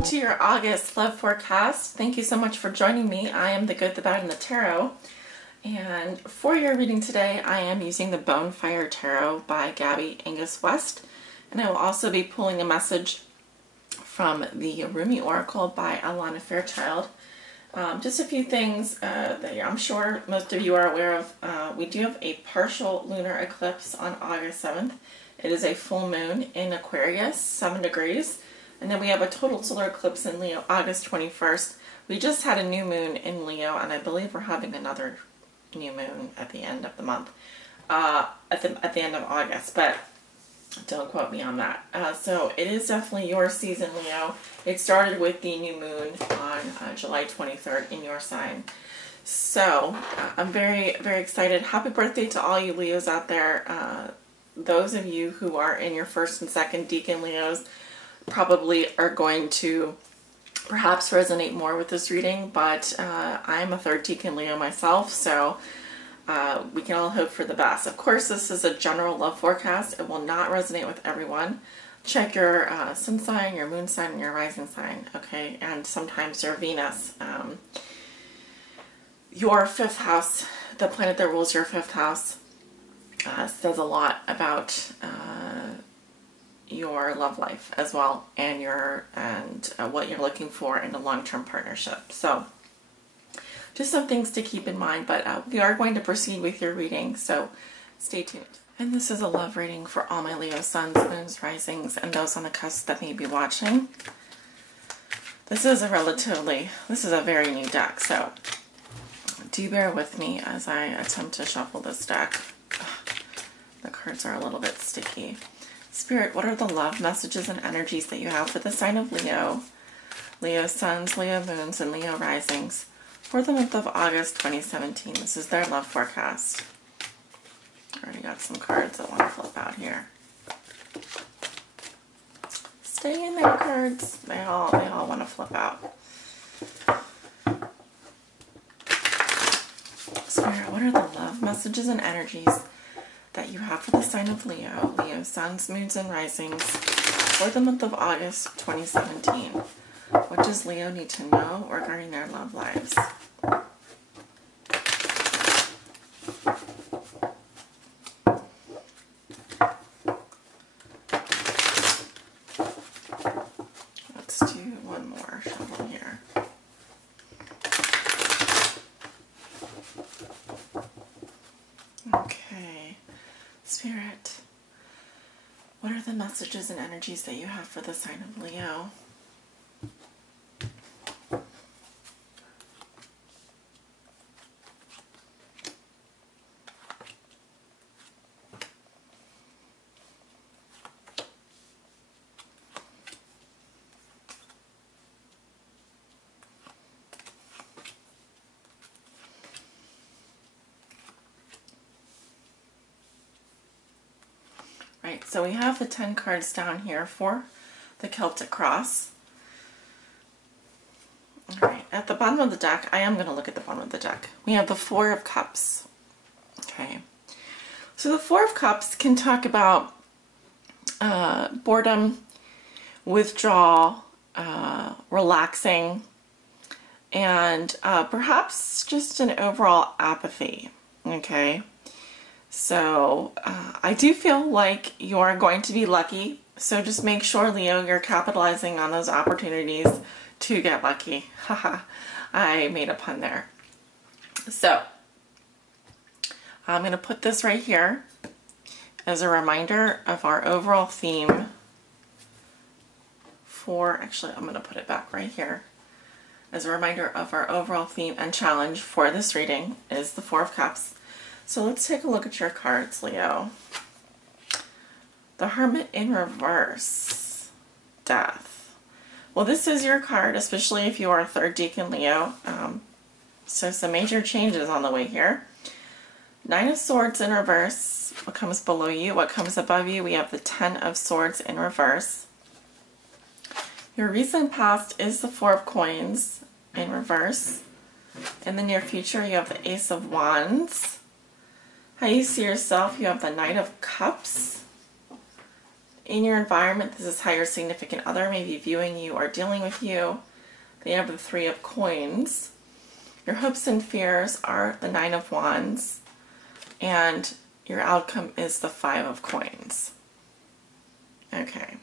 welcome to your August love forecast. Thank you so much for joining me. I am the Good, the Bad, and the Tarot. And for your reading today, I am using the Bonefire Tarot by Gabby Angus West. And I will also be pulling a message from the Rumi Oracle by Alana Fairchild. Just a few things that I'm sure most of you are aware of. We do have a partial lunar eclipse on August 7th. It is a full moon in Aquarius, 7 degrees. And then we have a total solar eclipse in Leo, August 21st. We just had a new moon in Leo, and I believe we're having another new moon at the end of the month, at the end of August, but don't quote me on that. So it is definitely your season, Leo. It started with the new moon on July 23rd in your sign. So I'm very, very excited. Happy birthday to all you Leos out there. Those of you who are in your first and second decan Leos probably are going to perhaps resonate more with this reading, but I'm a third decan Leo myself, so we can all hope for the best. Of course, this is a general love forecast. It will not resonate with everyone. Check your sun sign, your moon sign, and your rising sign, okay? And sometimes your Venus. Your fifth house, the planet that rules your fifth house, says a lot about your love life as well, and what you're looking for in a long-term partnership. So just some things to keep in mind, but we are going to proceed with your reading, so stay tuned. And this is a love reading for all my Leo suns, moons, risings, and those on the cusp that may be watching. This is a very new deck, so do bear with me as I attempt to shuffle this deck. The cards are a little bit sticky. Spirit, what are the love messages and energies that you have for the sign of Leo, Leo suns, Leo moons, and Leo risings for the month of August 2017? This is their love forecast. I already got some cards that want to flip out here. Stay in there, cards. They all want to flip out. Spirit, what are the love messages and energies that you have for the sign of Leo, Leo suns, moons, and risings for the month of August 2017? What does Leo need to know regarding their love lives? Let's do one more shuffle here. Okay. Spirit, what are the messages and energies that you have for the sign of Leo? Right, so we have the 10 cards down here for the Celtic cross. Alright, at the bottom of the deck, I am going to look at the bottom of the deck. We have the Four of Cups. Okay, so the Four of Cups can talk about boredom, withdrawal, relaxing, and perhaps just an overall apathy. Okay. So I do feel like you're going to be lucky. So just make sure, Leo, you're capitalizing on those opportunities to get lucky. Haha, I made a pun there. So I'm going to put this right here as a reminder of our overall theme actually, I'm going to put it back right here. As a reminder of our overall theme and challenge for this reading is the Four of Cups. So let's take a look at your cards, Leo. The Hermit in reverse. Death. Well, this is your card, especially if you are a third decan Leo. So some major changes on the way here. Nine of Swords in reverse. What comes below you? What comes above you? We have the 10 of Swords in reverse. Your recent past is the Four of Coins in reverse. In the near future, you have the Ace of Wands. How you see yourself, you have the Knight of Cups in your environment, this is how your significant other may be viewing you or dealing with you. Then you have the Three of Coins. Your hopes and fears are the Nine of Wands. And your outcome is the Five of Coins. Okay.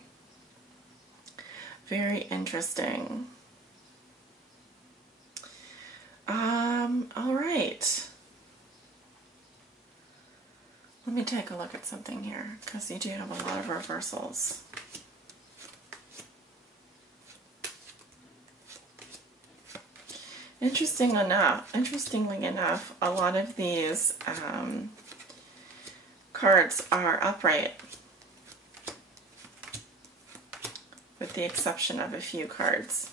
Very interesting. All right. Let me take a look at something here, because you do have a lot of reversals. Interestingly enough, a lot of these cards are upright, with the exception of a few cards.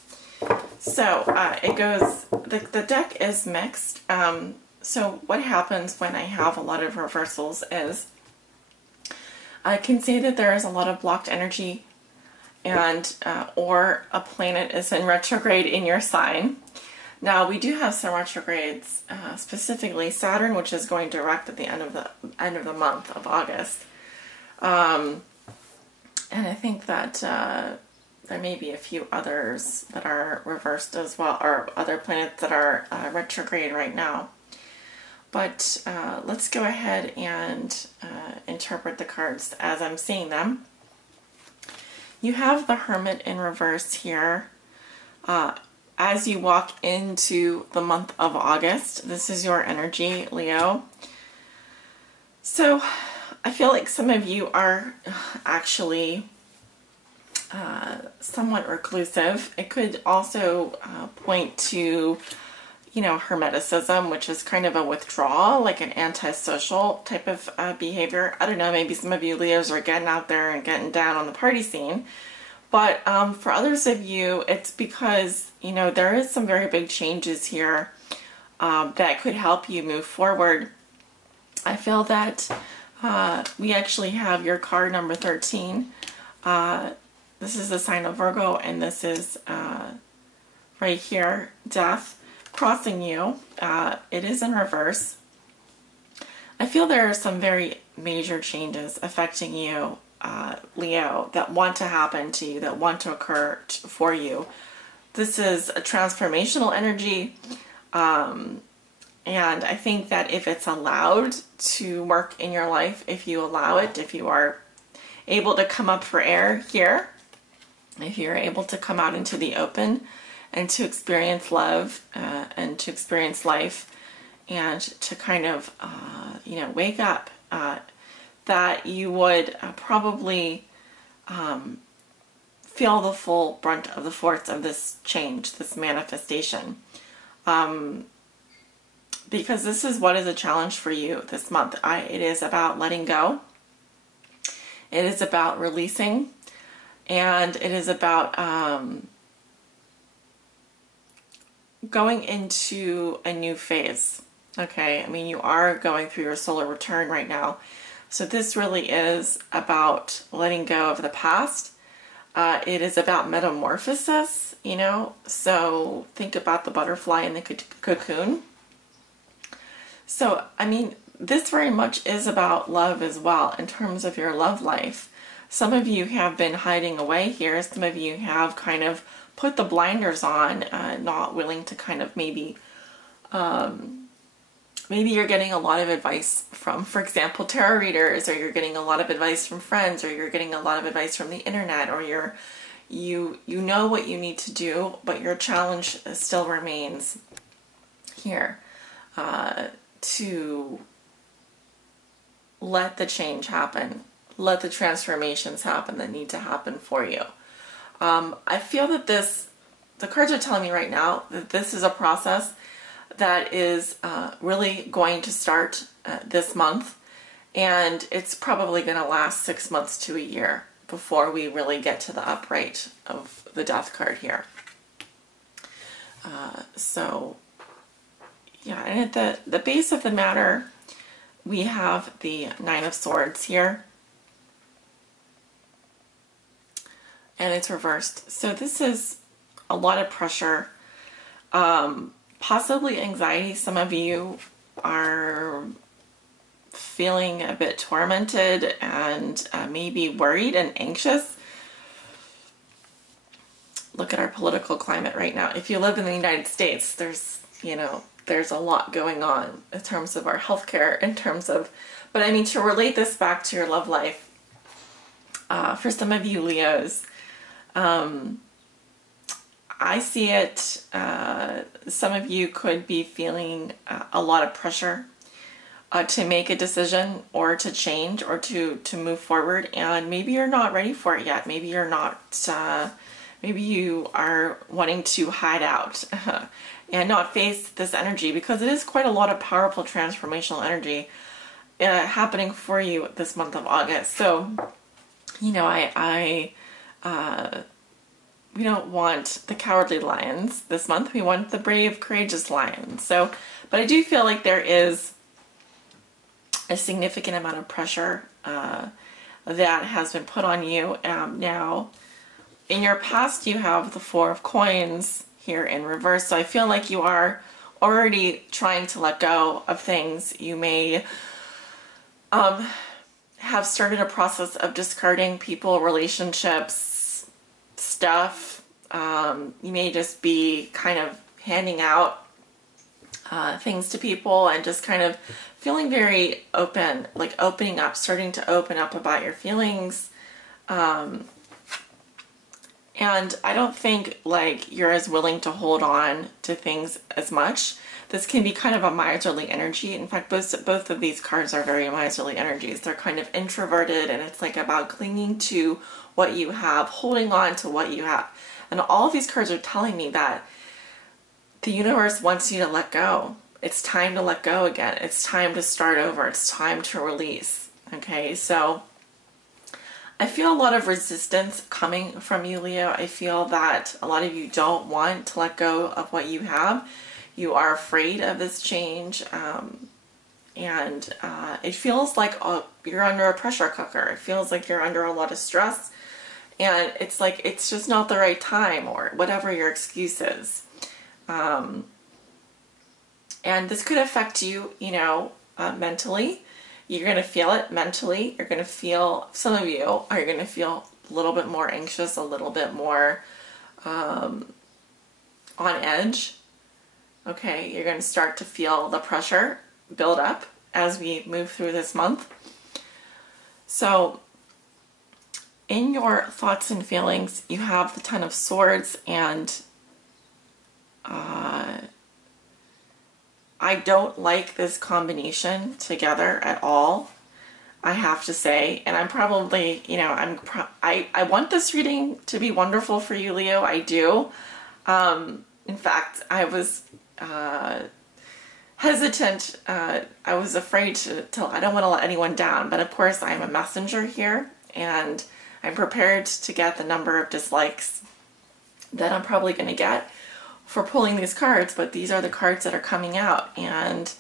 So it goes, the deck is mixed. So what happens when I have a lot of reversals is I can say that there is a lot of blocked energy, and or a planet is in retrograde in your sign. Now we do have some retrogrades, specifically Saturn, which is going direct at the end of the month of August, and I think that there may be a few others that are reversed as well, or other planets that are retrograde right now. But let's go ahead and interpret the cards as I'm seeing them. You have the Hermit in reverse here. As you walk into the month of August, this is your energy, Leo. So I feel like some of you are actually somewhat reclusive. It could also point to, you know, hermeticism, which is kind of a withdrawal, like an antisocial type of behavior. I don't know, maybe some of you Leos are getting out there and getting down on the party scene. But for others of you, it's because, you know, there is some very big changes here that could help you move forward. I feel that we actually have your card number 13. This is the sign of Virgo, and this is right here, Death, crossing you. It is in reverse. I feel there are some very major changes affecting you, Leo, that want to happen to you, that want to occur for you. This is a transformational energy, and I think that if it's allowed to work in your life, if you allow it, if you are able to come up for air here, if you're able to come out into the open and to experience love and to experience life and to kind of, you know, wake up, that you would probably feel the full brunt of the force of this change, this manifestation. Because this is what is a challenge for you this month. It is about letting go. It is about releasing. And it is about going into a new phase. Okay, I mean, you are going through your solar return right now. So this really is about letting go of the past. It is about metamorphosis, you know. So think about the butterfly in the cocoon. So, I mean, this very much is about love as well in terms of your love life. Some of you have been hiding away here. Some of you have kind of put the blinders on, not willing to kind of maybe you're getting a lot of advice from, for example, tarot readers, or you're getting a lot of advice from friends, or you're getting a lot of advice from the internet, or you know what you need to do, but your challenge still remains here to let the change happen. Let the transformations happen that need to happen for you. I feel that the cards are telling me right now that this is a process that is really going to start this month, and it's probably going to last 6 months to a year before we really get to the upright of the Death card here. So, yeah, and at the base of the matter, we have the Nine of Swords here. And it's reversed. So this is a lot of pressure, possibly anxiety. Some of you are feeling a bit tormented and maybe worried and anxious. Look at our political climate right now. If you live in the United States, there's a lot going on in terms of our healthcare, in terms of, but I mean, to relate this back to your love life, for some of you Leos, I see it, some of you could be feeling a lot of pressure to make a decision or to change or to move forward, and maybe you're not ready for it yet. Maybe you're not, maybe you are wanting to hide out and not face this energy, because it is quite a lot of powerful transformational energy happening for you this month of August. So, you know, we don't want the cowardly lions this month. We want the brave, courageous lions. So, but I do feel like there is a significant amount of pressure that has been put on you. Now, in your past, you have the Four of Coins here in reverse. So I feel like you are already trying to let go of things. You may have started a process of discarding people, relationships, stuff. You may just be kind of handing out things to people and just kind of feeling very open, like opening up, starting to open up about your feelings. And I don't think like you're as willing to hold on to things as much. This can be kind of a miserly energy. In fact, both of these cards are very miserly energies. They're kind of introverted, and it's like about clinging to what you have, holding on to what you have. And all of these cards are telling me that the universe wants you to let go. It's time to let go again. It's time to start over. It's time to release. Okay, so I feel a lot of resistance coming from you, Leo. I feel that a lot of you don't want to let go of what you have. You are afraid of this change, and it feels like you're under a pressure cooker. It feels like you're under a lot of stress, and it's like it's just not the right time, or whatever your excuse is. And this could affect you, you know, mentally. You're going to feel it mentally. You're going to feel, some of you are going to feel a little bit more anxious, a little bit more on edge. Okay, you're going to start to feel the pressure build up as we move through this month. So, in your thoughts and feelings, you have the Ten of Swords, and I don't like this combination together at all, I have to say. And I'm probably, you know, I want this reading to be wonderful for you, Leo. I do. In fact, I was hesitant. I was afraid to I don't want to let anyone down, but of course I'm a messenger here, and I'm prepared to get the number of dislikes that I'm probably going to get for pulling these cards, but these are the cards that are coming out, and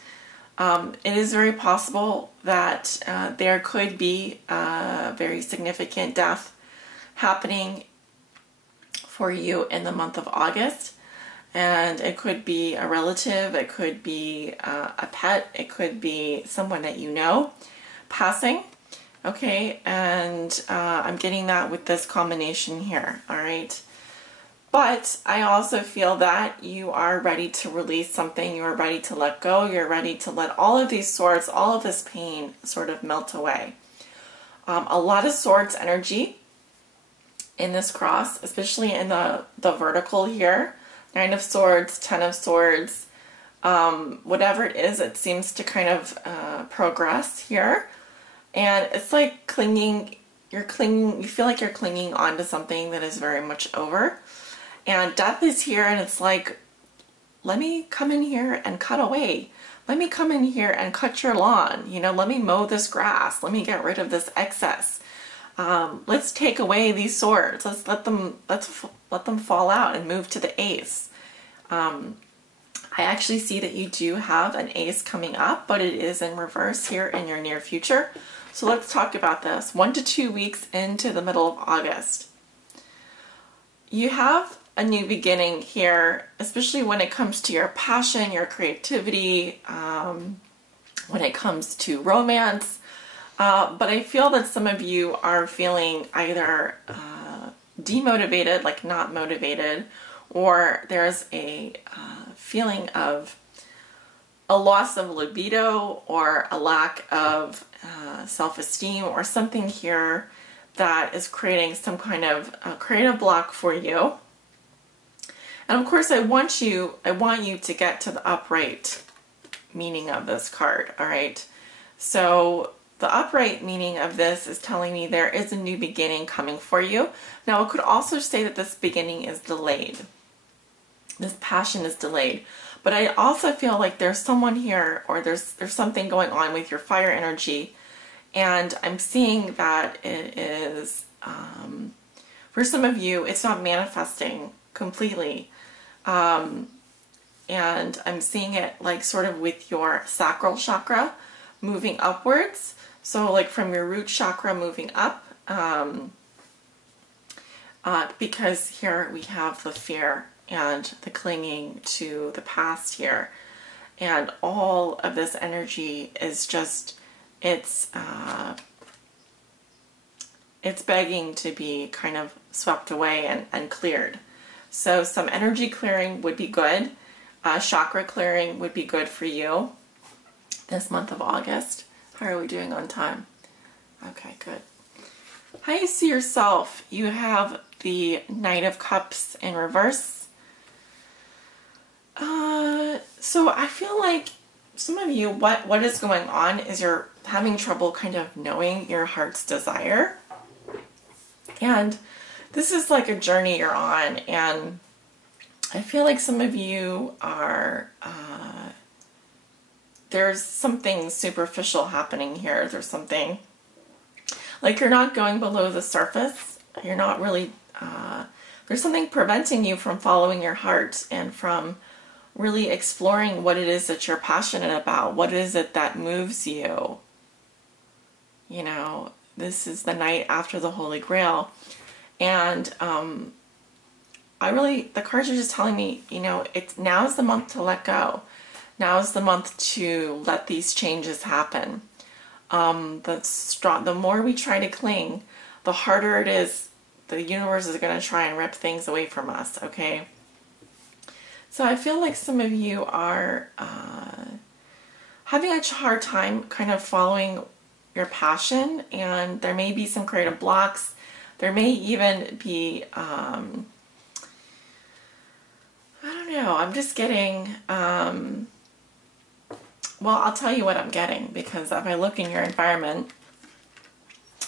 it is very possible that there could be a very significant death happening for you in the month of August. And it could be a relative, it could be a pet, it could be someone that you know passing. Okay, and I'm getting that with this combination here, all right? But I also feel that you are ready to release something, you are ready to let go, you're ready to let all of these swords, all of this pain sort of melt away. A lot of swords energy in this cross, especially in the vertical here. Nine of Swords, Ten of Swords, whatever it is, it seems to kind of progress here. And it's like clinging, you feel like you're clinging onto something that is very much over. And death is here, and it's like, let me come in here and cut away. Let me come in here and cut your lawn. You know, let me mow this grass. Let me get rid of this excess. Let's take away these swords. Let's let them fall out and move to the ace. I actually see that you do have an ace coming up, but it is in reverse here in your near future. So let's talk about this. 1 to 2 weeks into the middle of August, you have a new beginning here, especially when it comes to your passion, your creativity, when it comes to romance. But I feel that some of you are feeling either demotivated, like not motivated, or there's a feeling of a loss of libido or a lack of self-esteem or something here that is creating some kind of creative block for you. And of course, I want you to get to the upright meaning of this card, all right? So the upright meaning of this is telling me there is a new beginning coming for you. Now, it could also say that this beginning is delayed. This passion is delayed. But I also feel like there's someone here, or there's something going on with your fire energy. And I'm seeing that it is, for some of you, it's not manifesting completely. And I'm seeing it like sort of with your sacral chakra moving upwards. So like from your root chakra moving up, because here we have the fear and the clinging to the past here. And all of this energy is just, it's begging to be kind of swept away and cleared. So some energy clearing would be good. Chakra clearing would be good for you this month of August. How are we doing on time? Okay, good. How you see yourself? You have the Knight of Cups in reverse. So I feel like some of you, what is going on is you're having trouble kind of knowing your heart's desire. And this is like a journey you're on, and I feel like some of you are, there's something superficial happening here. There's something, like you're not going below the surface. You're not really, there's something preventing you from following your heart and from really exploring what it is that you're passionate about. What is it that moves you? You know, this is the night after the Holy Grail. And the cards are just telling me, you know, now's the month to let go. Now's the month to let these changes happen. The more we try to cling, the harder it is. The universe is going to try and rip things away from us, okay? So I feel like some of you are having a hard time kind of following your passion, and there may be some creative blocks. There may even be, I don't know, I'm just getting, well, I'll tell you what I'm getting, because if I look in your environment,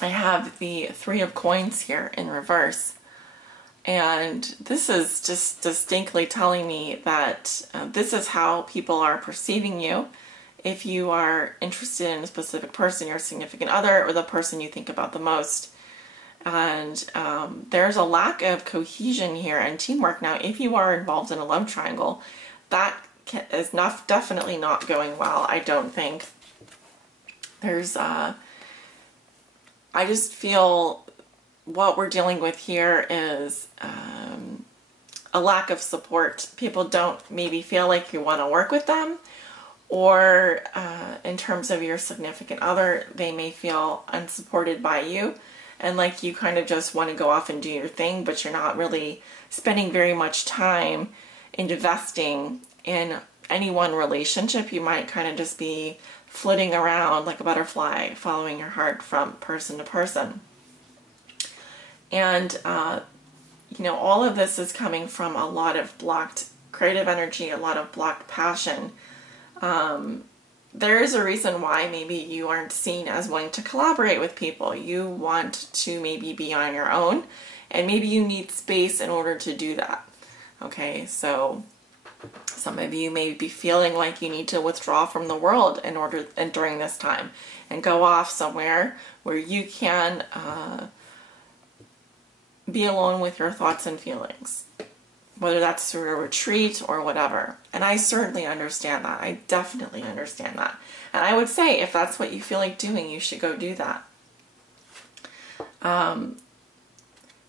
I have the Three of Coins here in reverse. And this is just distinctly telling me that this is how people are perceiving you. If you are interested in a specific person, your significant other, or the person you think about the most. And there's a lack of cohesion here and teamwork. Now, if you are involved in a love triangle, that is definitely not going well, I don't think. There's, I just feel what we're dealing with here is a lack of support. People don't maybe feel like you want to work with them, or in terms of your significant other, they may feel unsupported by you, and like you kind of just want to go off and do your thing, but you're not really spending very much time investing in any one relationship. You might kind of just be flitting around like a butterfly, following your heart from person to person. And, you know, all of this is coming from a lot of blocked creative energy, a lot of blocked passion. There is a reason why maybe you aren't seen as wanting to collaborate with people. You want to maybe be on your own, and maybe you need space in order to do that. Okay, so some of you may be feeling like you need to withdraw from the world during this time, and go off somewhere where you can be alone with your thoughts and feelings, whether that's through a retreat or whatever. And I certainly understand that. I definitely understand that. And I would say if that's what you feel like doing, you should go do that.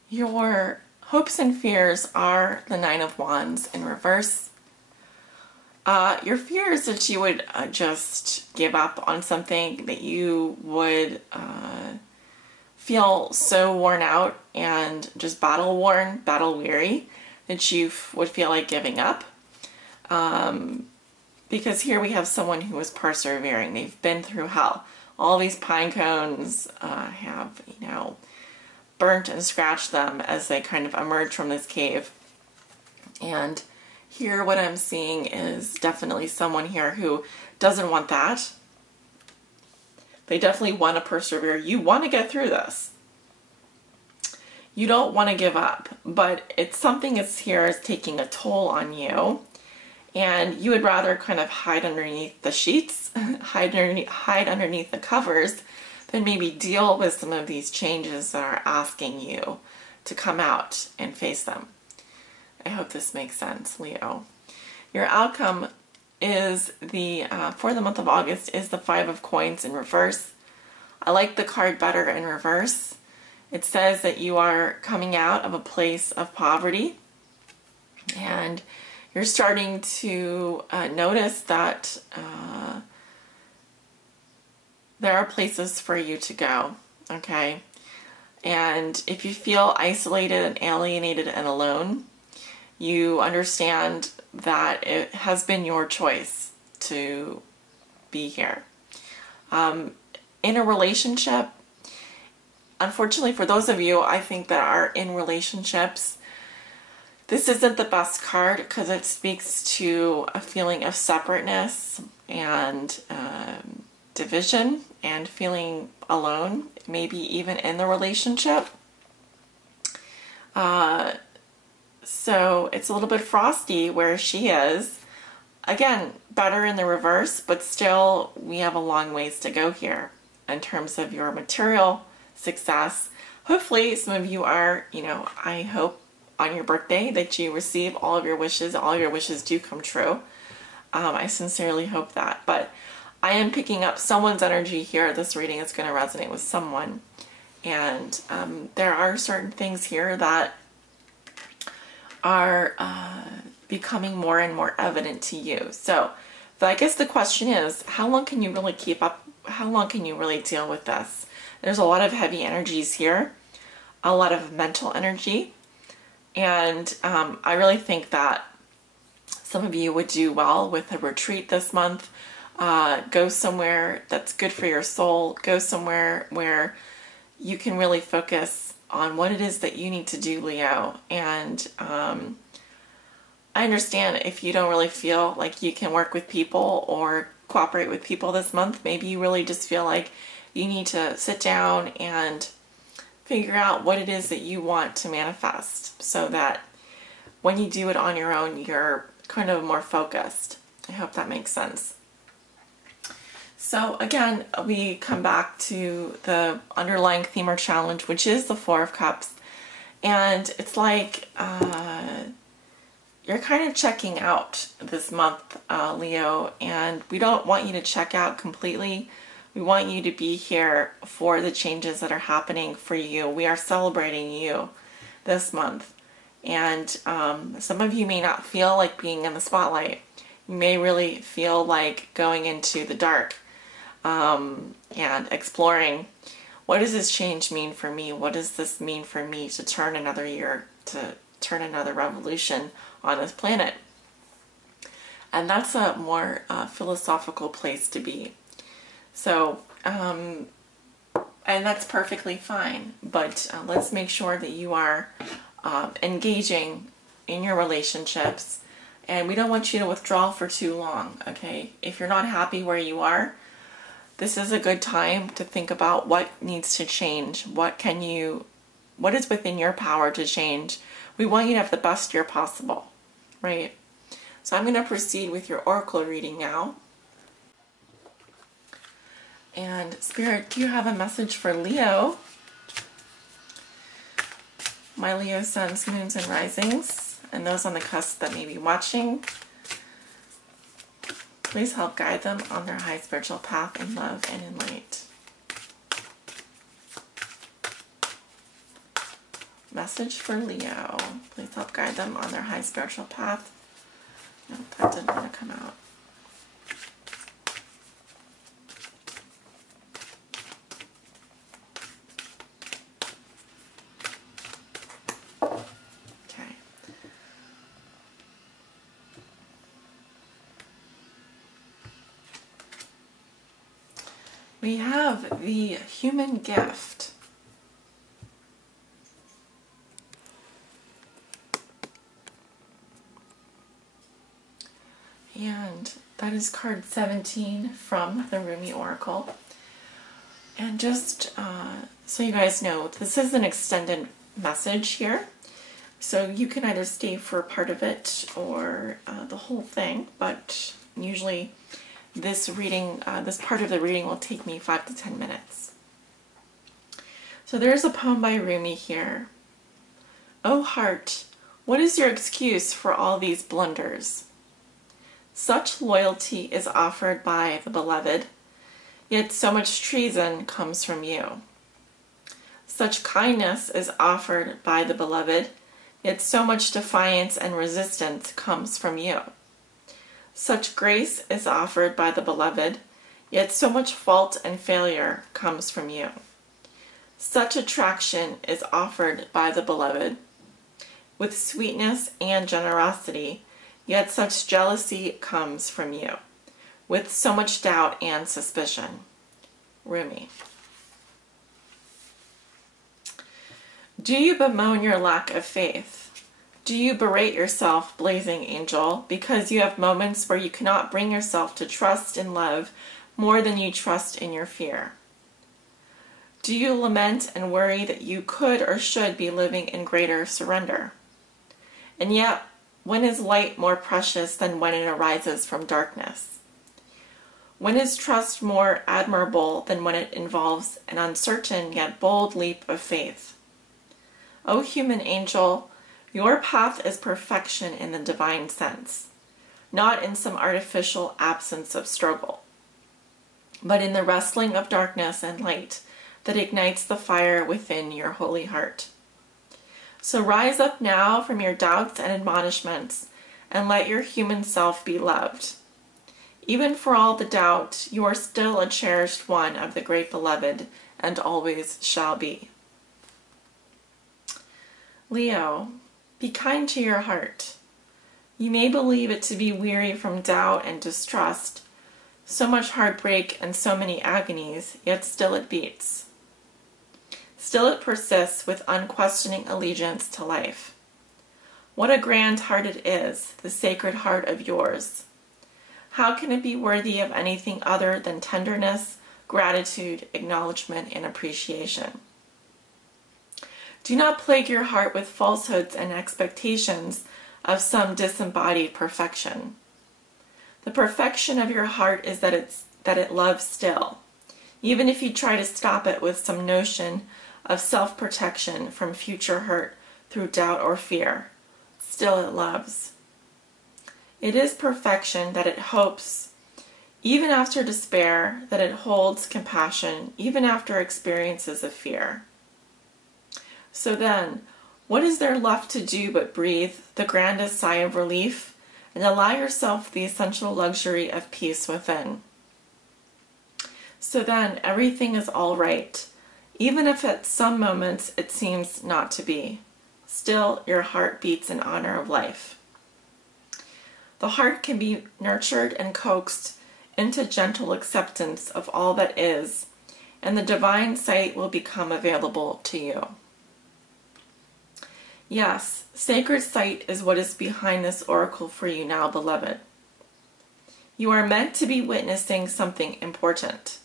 Your hopes and fears are the Nine of Wands in reverse. Your fear is that you would just give up on something, that you would feel so worn out and just battle worn, battle weary, that you would feel like giving up. Because here we have someone who is persevering. They've been through hell. All these pine cones have, you know, burnt and scratched them as they kind of emerge from this cave. And here what I'm seeing is definitely someone here who doesn't want that. They definitely want to persevere. You want to get through this. You don't want to give up, but it's something that's here is taking a toll on you. And you would rather kind of hide underneath the sheets, hide underneath the covers, than maybe deal with some of these changes that are asking you to come out and face them. I hope this makes sense, Leo. Your outcome is for the month of August is the Five of Coins in reverse. I like the card better in reverse. It says that you are coming out of a place of poverty, and you're starting to notice that there are places for you to go, okay? And if you feel isolated and alienated and alone, you understand that it has been your choice to be here. In a relationship, unfortunately for those of you, I think, that are in relationships, this isn't the best card because it speaks to a feeling of separateness and division and feeling alone, maybe even in the relationship. So it's a little bit frosty where she is. Again, better in the reverse, but still we have a long ways to go here in terms of your material success. Hopefully some of you are, you know, I hope on your birthday that you receive all of your wishes do come true. I sincerely hope that. But I am picking up someone's energy here. This reading is going to resonate with someone. And there are certain things here that are becoming more and more evident to you. So I guess the question is, how long can you really keep up? How long can you really deal with this? There's a lot of heavy energies here, a lot of mental energy. And I really think that some of you would do well with a retreat this month. Go somewhere that's good for your soul. Go somewhere where you can really focus on what it is that you need to do, Leo. And I understand if you don't really feel like you can work with people or cooperate with people this month. Maybe you really just feel like you need to sit down and figure out what it is that you want to manifest, so that when you do it on your own, you're kind of more focused. I hope that makes sense. So again, we come back to the underlying theme or challenge, which is the Four of Cups. And it's like you're kind of checking out this month, Leo, and we don't want you to check out completely. We want you to be here for the changes that are happening for you. We are celebrating you this month. And some of you may not feel like being in the spotlight. You may really feel like going into the dark and exploring, what does this change mean for me? What does this mean for me to turn another year, to turn another revolution on this planet? And that's a more philosophical place to be. So, and that's perfectly fine, but let's make sure that you are engaging in your relationships, and we don't want you to withdraw for too long, okay? If you're not happy where you are, this is a good time to think about what needs to change. What is within your power to change? We want you to have the best year possible, right? So I'm going to proceed with your oracle reading now. And Spirit, do you have a message for Leo? My Leo suns, moons, and risings, and those on the cusp that may be watching. Please help guide them on their high spiritual path in love and in light. Message for Leo. Please help guide them on their high spiritual path No, that didn't want to come out. Okay. We have the human gift. And that is card 17 from the Rumi Oracle. And just so you guys know, this is an extended message here. So you can either stay for part of it or the whole thing, but usually this reading, this part of the reading will take me 5 to 10 minutes. So there's a poem by Rumi here. O heart, what is your excuse for all these blunders? Such loyalty is offered by the beloved, yet so much treason comes from you. Such kindness is offered by the beloved, yet so much defiance and resistance comes from you. Such grace is offered by the beloved, yet so much fault and failure comes from you. Such attraction is offered by the beloved, with sweetness and generosity, yet such jealousy comes from you, with so much doubt and suspicion. Rumi. Do you bemoan your lack of faith? Do you berate yourself, blazing angel, because you have moments where you cannot bring yourself to trust in love more than you trust in your fear? Do you lament and worry that you could or should be living in greater surrender? And yet, when is light more precious than when it arises from darkness? When is trust more admirable than when it involves an uncertain yet bold leap of faith? O human angel, your path is perfection in the divine sense, not in some artificial absence of struggle, but in the wrestling of darkness and light that ignites the fire within your holy heart. So rise up now from your doubts and admonishments, and let your human self be loved. Even for all the doubt, you are still a cherished one of the great beloved, and always shall be. Leo, be kind to your heart. You may believe it to be weary from doubt and distrust, so much heartbreak and so many agonies, yet still it beats. Still it persists with unquestioning allegiance to life. What a grand heart it is, the sacred heart of yours. How can it be worthy of anything other than tenderness, gratitude, acknowledgement, and appreciation? Do not plague your heart with falsehoods and expectations of some disembodied perfection. The perfection of your heart is that it loves still, even if you try to stop it with some notion of self-protection from future hurt through doubt or fear. Still it loves. It is perfection that it hopes, even after despair, that it holds compassion, even after experiences of fear. So then, what is there left to do but breathe the grandest sigh of relief and allow yourself the essential luxury of peace within? So then, everything is all right, even if at some moments it seems not to be. Still, your heart beats in honor of life. The heart can be nurtured and coaxed into gentle acceptance of all that is, and the divine sight will become available to you. Yes, sacred sight is what is behind this oracle for you now, beloved. You are meant to be witnessing something important,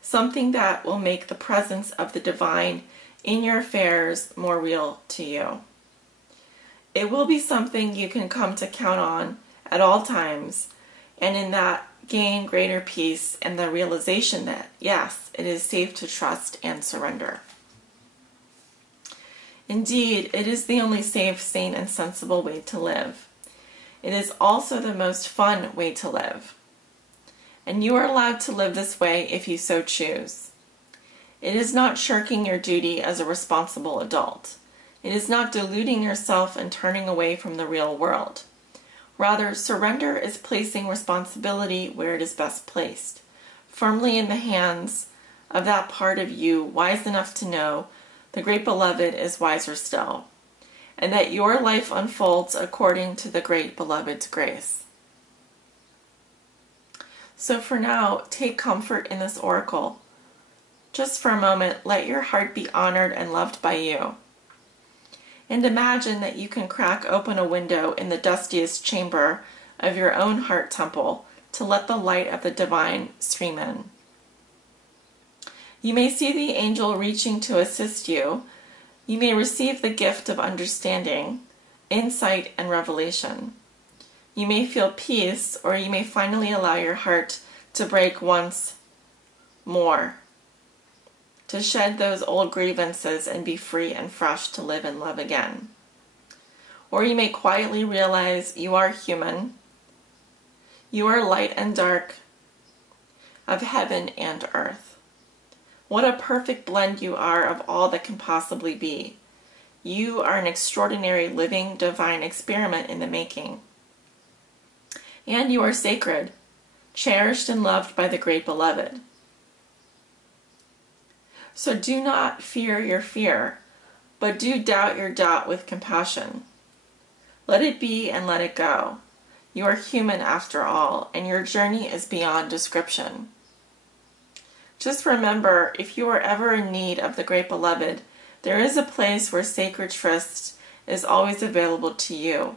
something that will make the presence of the divine in your affairs more real to you. It will be something you can come to count on at all times, and in that gain greater peace and the realization that, yes, it is safe to trust and surrender. Indeed, it is the only safe, sane, and sensible way to live. It is also the most fun way to live. And you are allowed to live this way if you so choose. It is not shirking your duty as a responsible adult. It is not deluding yourself and turning away from the real world. Rather, surrender is placing responsibility where it is best placed, firmly in the hands of that part of you wise enough to know the great beloved is wiser still, and that your life unfolds according to the great beloved's grace. So for now, take comfort in this oracle. Just for a moment, let your heart be honored and loved by you. And imagine that you can crack open a window in the dustiest chamber of your own heart temple to let the light of the divine stream in. You may see the angel reaching to assist you. You may receive the gift of understanding, insight, and revelation. You may feel peace, or you may finally allow your heart to break once more, to shed those old grievances and be free and fresh to live and love again. Or you may quietly realize you are human. You are light and dark, of heaven and earth. What a perfect blend you are of all that can possibly be. You are an extraordinary living divine experiment in the making. And you are sacred, cherished and loved by the great beloved. So do not fear your fear, but do doubt your doubt with compassion. Let it be and let it go. You are human after all, and your journey is beyond description. Just remember, if you are ever in need of the great beloved, there is a place where sacred tryst is always available to you,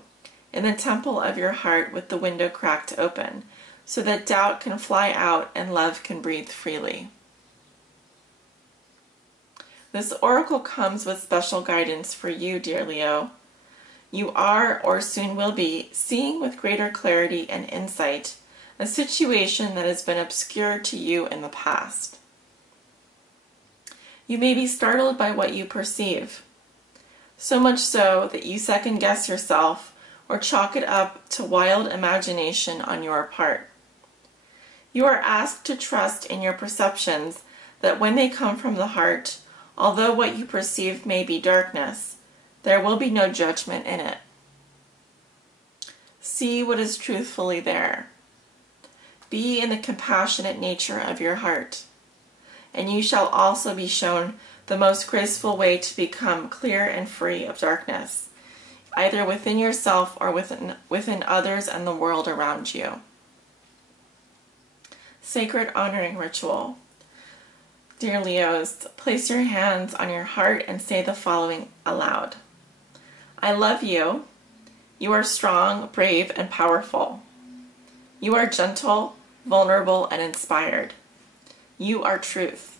in the temple of your heart with the window cracked open, so that doubt can fly out and love can breathe freely. This oracle comes with special guidance for you, dear Leo. You are, or soon will be, seeing with greater clarity and insight a situation that has been obscure to you in the past. You may be startled by what you perceive, so much so that you second guess yourself or chalk it up to wild imagination on your part. You are asked to trust in your perceptions that when they come from the heart, although what you perceive may be darkness, there will be no judgment in it. See what is truthfully there. Be in the compassionate nature of your heart, and you shall also be shown the most graceful way to become clear and free of darkness, either within yourself or within others and the world around you. Sacred honoring ritual. Dear Leos, place your hands on your heart and say the following aloud. I love you. You are strong, brave, and powerful. You are gentle, vulnerable, and inspired. You are truth.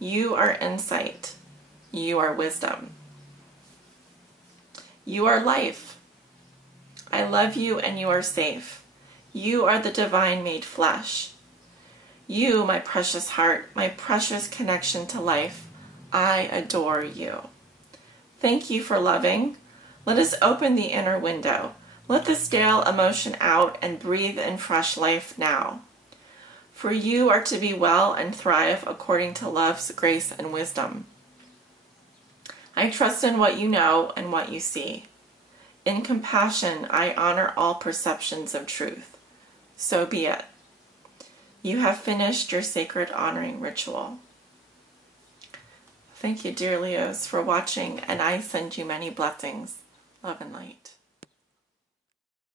You are insight. You are wisdom. You are life. I love you and you are safe. You are the divine made flesh. You, my precious heart, my precious connection to life, I adore you. Thank you for loving. Let us open the inner window. Let the stale emotion out and breathe in fresh life now. For you are to be well and thrive according to love's grace and wisdom. I trust in what you know and what you see. In compassion, I honor all perceptions of truth. So be it. You have finished your sacred honoring ritual. Thank you, dear Leos, for watching, and I send you many blessings. Love and light.